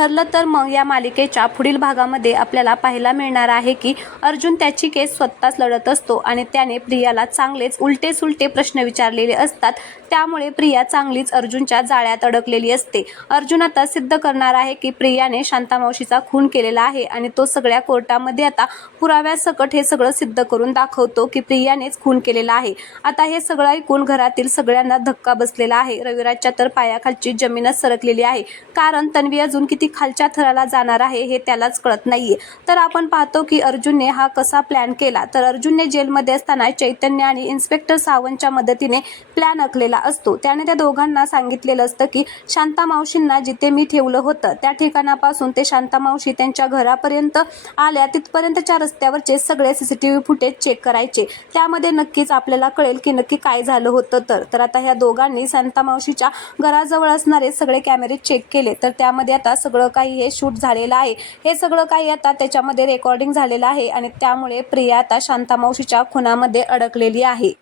ठरलं तर मग या मालिकेच्या पुढील भागामध्ये आपल्याला पाहायला मिळणार आहे की अर्जुन त्याची केस स्वतःच लढत असतो आणि त्याने प्रियाला चांगलेच उलटे सुलटे प्रश्न विचारलेले असतात। त्यामुळे प्रिया चांगलीच अर्जुनच्या जाळ्यात अडकलेली असते। अर्जुन आता सिद्ध करणार आहे की प्रियाने शांतामावशीचा खून केलेला आहे आणि तो सगळ्या कोर्टामध्ये आता पुराव्यासकट हे सगळं सिद्ध करून दाखवतो की प्रियानेच खून केलेला आहे। आता हे सगळं ऐकून घरातील सगळ्यांना धक्का बसलेला आहे। रविराजच्या तर पायाखालची जमीनच सरकलेली आहे, कारण तन्वी अजून किती खालच्या थराला जाणार आहे हे त्यालाच कळत नाहीये। तर आपण पाहतो की अर्जुनने हा कसा प्लॅन केला। तर अर्जुनने जेलमध्ये असताना चैतन्य आणि इन्स्पेक्टर सावंतच्या मदतीने प्लॅन आखलेला असतो। त्याने त्या दोघांना सांगितलेलं असतं की शांतामावशींना जिथे मी ठेवलं होतं त्या ठिकाणापासून ते शांतामावशी त्यांच्या घरापर्यंत आल्या तिथपर्यंतच्या रस्त्यावरचे सगळे सीसीटीव्ही फुटेज चेक करायचे। त्यामध्ये नक्कीच आपल्याला कळेल की नक्की काय झालं होतं। तर आता ह्या दोघांनी शांतामावशीच्या घराजवळ असणारे सगळे कॅमेरे चेक केले, तर त्यामध्ये आता सगळं काही हे शूट झालेलं आहे। हे सगळं काही आता त्याच्यामध्ये रेकॉर्डिंग झालेलं आहे आणि त्यामुळे प्रिया आता शांतामावशीच्या खुनामध्ये अडकलेली आहे।